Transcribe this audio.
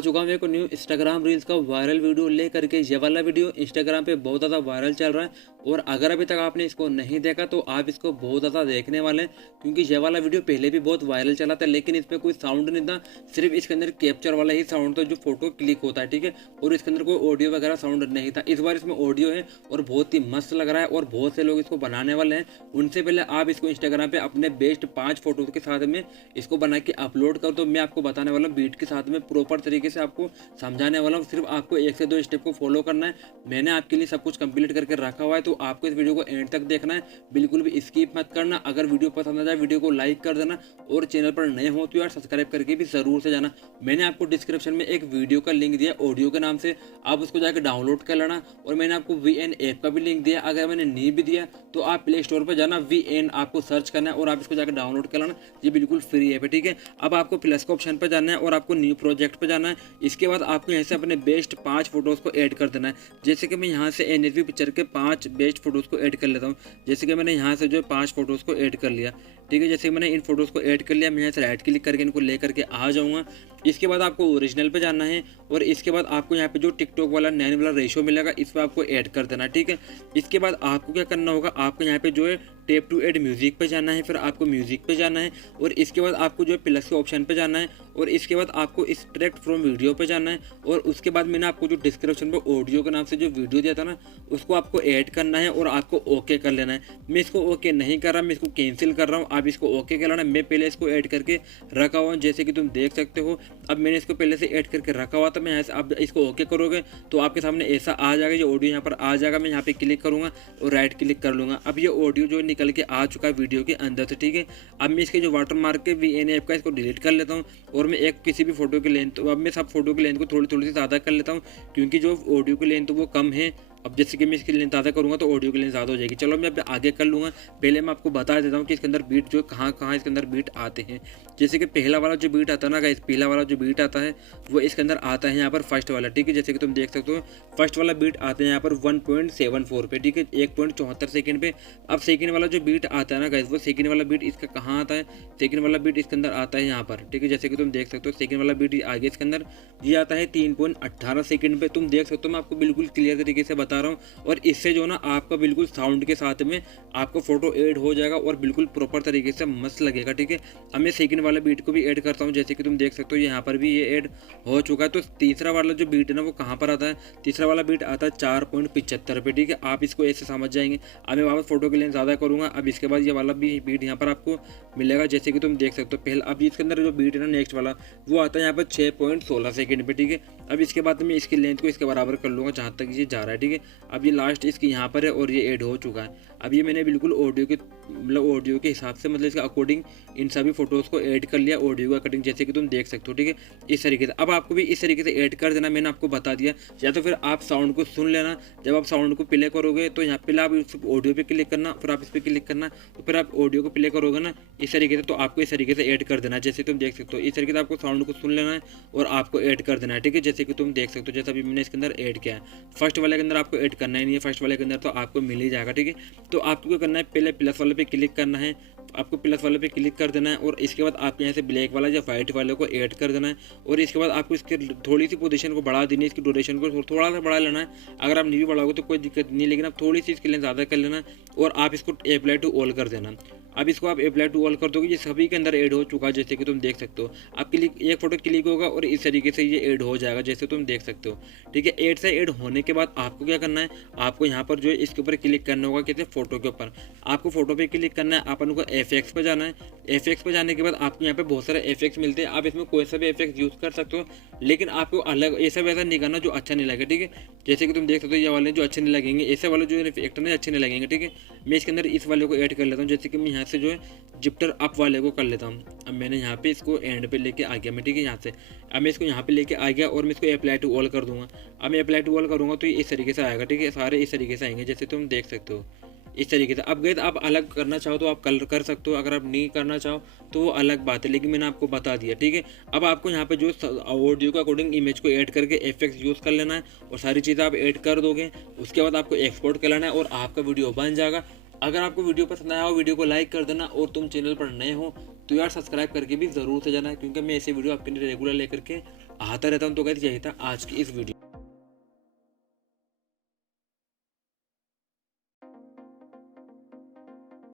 चुका हूँ एक न्यू इंस्टाग्राम रील्स का वायरल वीडियो लेकर के। ये वाला वीडियो इंस्टाग्राम पे बहुत ज़्यादा वायरल चल रहा है और अगर अभी तक आपने इसको नहीं देखा तो आप इसको बहुत ज़्यादा देखने वाले हैं, क्योंकि ये वाला वीडियो पहले भी बहुत वायरल चला था लेकिन इसमें कोई साउंड नहीं था, सिर्फ इसके अंदर कैप्चर वाला ही साउंड था जो फोटो क्लिक होता है, ठीक है। और इसके अंदर कोई ऑडियो वगैरह साउंड नहीं था। इस बार इसमें ऑडियो है और बहुत ही मस्त लग रहा है और बहुत से लोग इसको बनाने वाले हैं। उनसे पहले आप इसको इंस्टाग्राम पे अपने बेस्ट 5 फोटोज के साथ में इसको बना के अपलोड कर दो। मैं आपको बताने वाला हूँ बीट के साथ में प्रॉपर तरीके से आपको समझाने वाला हूँ। सिर्फ आपको 1 से 2 स्टेप को फॉलो करना है। मैंने आपके लिए सब कुछ कंप्लीट करके रखा हुआ है, तो आपको इस वीडियो को एंड तक देखना है, बिल्कुल भी स्किप मत करना। अगर वीडियो पसंद आ जाए वीडियो को लाइक कर देना और चैनल पर नए हो तो यार सब्सक्राइब करके भी जरूर से जाना। मैंने आपको डिस्क्रिप्शन में एक वीडियो का लिंक दिया ऑडियो के नाम से, आप उसको जाकर डाउनलोड कर लेना। और मैंने आपको VN ऐप का भी लिंक दिया, अगर मैंने नहीं भी दिया तो आप प्ले स्टोर पर जाना, VN आपको सर्च करना है और आप इसको जाकर डाउनलोड कर लेना। ये बिल्कुल फ्री ऐप है, ठीक है। अब आपको प्लस का ऑप्शन पर जाना है और आपको न्यू प्रोजेक्ट पर जाना है। इसके बाद आपको यहाँ से अपने बेस्ट 5 फोटोज़ को ऐड कर देना है। जैसे कि मैं यहाँ से NSV पिक्चर के 5 बेस्ट फोटोज़ को ऐड कर लेता हूँ। जैसे कि मैंने यहाँ से जो 5 फोटोज़ को ऐड कर लिया, ठीक है। जैसे मैंने इन फोटोज़ को ऐड कर लिया, मैं यहाँ से राइट क्लिक करके इनको लेकर के आ जाऊँगा। इसके बाद आपको ओरिजिनल पे जाना है और इसके बाद आपको यहाँ पे जो टिकटॉक वाला 9 वाला रेशो मिलेगा इस पर आपको ऐड कर देना, ठीक है। इसके बाद आपको क्या करना होगा, आपको यहाँ पे जो है टैप टू ऐड म्यूजिक पे जाना है, फिर आपको म्यूजिक पे जाना है और इसके बाद आपको जो है प्लस के ऑप्शन पे जाना है और इसके बाद आपको एक्सट्रैक्ट फ्रॉम वीडियो पे जाना है और उसके बाद मैंने आपको जो डिस्क्रिप्शन पे ऑडियो के नाम से जो वीडियो दिया था ना उसको आपको ऐड करना है और आपको ओके कर लेना है। मैं इसको ओके नहीं कर रहा, मैं इसको कैंसिल कर रहा हूँ, आप इसको ओके कर लेना। मैं पहले इसको ऐड करके रखा हुआ हूँ, जैसे कि तुम देख सकते हो। अब मैंने इसको पहले से ऐड करके रखा हुआ था, मैं यहाँ से आप इसको ओके करोगे तो आपके सामने ऐसा आ जाएगा, ये ऑडियो यहाँ पर आ जाएगा। मैं यहाँ पे क्लिक करूँगा और राइट क्लिक कर लूँगा। अब ये ऑडियो जो निकल के आ चुका है वीडियो के अंदर से, ठीक है। अब मैं इसके जो वाटर मार्क के VN ऐप का इसको डिलीट कर लेता हूँ और मैं एक किसी भी फोटो की लेंथ, अब मैं सब फोटो की लेंथ को थोड़ी थोड़ी सी ज़्यादा कर लेता हूँ क्योंकि जो ऑडियो की लेंथ वो कम है। अब जैसे कि मैं इसकी लेंथ ज़्यादा करूँगा तो ऑडियो की लेंथ ज़्यादा हो जाएगी। चलो मैं अब आगे कर लूँगा। पहले मैं आपको बता देता हूँ कि इसके अंदर बीट जो कहाँ कहाँ इसके अंदर बीट आते हैं। जैसे कि पहला वाला जो बीट आता है ना गाइस, पहला वाला जो बीट आता है वो इसके अंदर आता है यहाँ पर फर्स्ट वाला, ठीक है। जैसे कि तुम देख सकते हो फर्स्ट वाला बीट आता है यहाँ पर 1.74 पे, ठीक है, 1.74 सेकंड पे। अब सेकंड वाला जो बीट आता है ना गाइस, वो सेकंड वाला बीट इसका कहाँ आता है, सेकंड वाला बीट इसके अंदर आता है यहाँ पर, ठीक है। जैसे कि तुम देख सकते हो सेकंड वाला बीट आगे इसके अंदर ये आता है 3.18 सेकंड पे। तुम देख सकते हो मैं आपको बिल्कुल क्लियर तरीके से बता रहा हूँ और इससे जो ना आपका बिल्कुल साउंड के साथ में आपका फोटो ऐड हो जाएगा और बिल्कुल प्रॉपर तरीके से मस्त लगेगा, ठीक है। अब मैं सेकंड वाला बीट को भी ऐड करता हूँ, जैसे कि तुम देख सकते हो यहाँ पर भी ये ऐड हो चुका है। तो तीसरा वाला जो बीट है ना वो कहाँ पर आता है, तीसरा वाला बीट आता है 4.75 पे, ठीक है। आप इसको ऐसे समझ जाएंगे। अब मैं वापस फोटो के लेंथ ज़्यादा करूँगा। अब इसके बाद ये वाला भी बीट यहाँ पर आपको मिलेगा, जैसे कि तुम देख सकते हो पहले। अब इसके अंदर जो बीट है ना नेक्स्ट वाला वो आता है यहाँ पर 6.16 सेकंड पे, ठीक है। अब इसके बाद मैं इसकी लेंथ को इसके बराबर कर लूँगा जहाँ तक ये जा रहा है, ठीक है। अब ये लास्ट इसकी यहाँ पर है और ये ऐड हो चुका है। अब ये मैंने बिल्कुल ऑडियो के हिसाब से मतलब इसके अकॉर्डिंग इन सभी फोटोज़ को ऐड कर लिया ऑडियो का कटिंग, जैसे कि तुम देख सकते हो, ठीक है, इस तरीके से। अब आपको भी इस तरीके से ऐड कर देना, मैंने आपको बता दिया। या तो फिर आप साउंड को सुन लेना, जब आप साउंड को प्ले करोगे तो यहाँ पे आप ऑडियो पे क्लिक करना, फिर आप इस पर क्लिक करना, तो फिर आप ऑडियो को प्ले करोगे ना इस तरीके से, तो आपको इस तरीके से ऐड कर देना, जैसे तुम देख सकते हो। इस तरीके से आपको साउंड को सुन लेना है और आपको ऐड कर देना है, ठीक है। जैसे कि तुम देख सकते हो, जैसा अभी मैंने इसके अंदर ऐड किया है। फर्स्ट वाले के अंदर आपको ऐड करना ही नहीं है, फर्स्ट वाले के अंदर तो आपको मिल ही जाएगा, ठीक है। तो आपको क्या करना है, पहले प्लस वाले पे क्लिक करना है, आपको प्लस वाले पे क्लिक कर देना है और इसके बाद आप यहाँ से ब्लैक वाला या वाइट वाले को ऐड कर देना है और इसके बाद आपको इसके थोड़ी सी पोजीशन को बढ़ा देनी है, इसकी ड्यूरेशन को थोड़ा सा बढ़ा लेना है। अगर आप नहीं भी बढ़ाओगे तो कोई दिक्कत नहीं, लेकिन आप थोड़ी सी इसके लिए ज़्यादा कर लेना और आप इसको अप्लाई टू ऑल कर देना। अब इसको आप अप्लाई टू ऑल कर दोगे, ये सभी के अंदर ऐड हो चुका है, जैसे कि तुम देख सकते हो। आप क्लिक एक फोटो क्लिक होगा और इस तरीके से ये ऐड हो जाएगा, जैसे तुम देख सकते हो, ठीक है। ऐड से ऐड होने के बाद आपको क्या करना है, आपको यहाँ पर जो है इसके ऊपर क्लिक करना होगा, कहते हैं फोटो के ऊपर। आपको फोटो पे क्लिक करना है, अपन को FX पे जाना है। FX पे जाने के बाद आपको यहाँ पे बहुत सारे FX मिलते हैं, आप इसमें कोई सा भी FX यूज़ कर सकते हो, लेकिन आपको अलग ऐसा वैसा नहीं करना जो अच्छा नहीं लगे, ठीक है। जैसे कि तुम देख सकते हो ये वाले जो अच्छे नहीं लगेंगे, ऐसे वाले जो इफेक्ट नहीं अच्छे नहीं लगेंगे, ठीक है। मैं इसके अंदर इस वाले को ऐड कर लेता हूँ, जैसे कि मैं यहाँ से जो है जिप्टर अप वाले को कर लेता हूँ। अब मैंने यहाँ पे इसको एंड पे लेके आ गया मैं, ठीक है, यहाँ से। अब मैं इसको यहाँ पे लेके आ गया और मैं इसको अप्लाई टू ऑल कर दूंगा। अब मैं अप्लाई टू ऑल करूँगा तो ये इस तरीके से आएगा, ठीक है, सारे इस तरीके से आएंगे, जैसे तुम देख सकते हो इस तरीके से। अब गए आप अलग करना चाहो तो आप कर सकते हो, अगर आप नहीं करना चाहो तो वो अलग बात है, लेकिन मैंने आपको बता दिया, ठीक है। अब आपको यहाँ पे जो ऑडियो के अकॉर्डिंग इमेज को ऐड करके FX यूज़ कर लेना है और सारी चीज़ें आप ऐड कर दोगे। उसके बाद आपको एक्सपोर्ट कर लेना है और आपका वीडियो बन जाएगा। अगर आपको वीडियो पसंद आया हो वीडियो को लाइक कर देना और तुम चैनल पर नए हो तो यार सब्सक्राइब करके भी ज़रूर से जाना, क्योंकि मैं ऐसे वीडियो आपके लिए रेगुलर लेकर के आता रहता हूँ। तो गाइस यही था आज की इस वीडियो।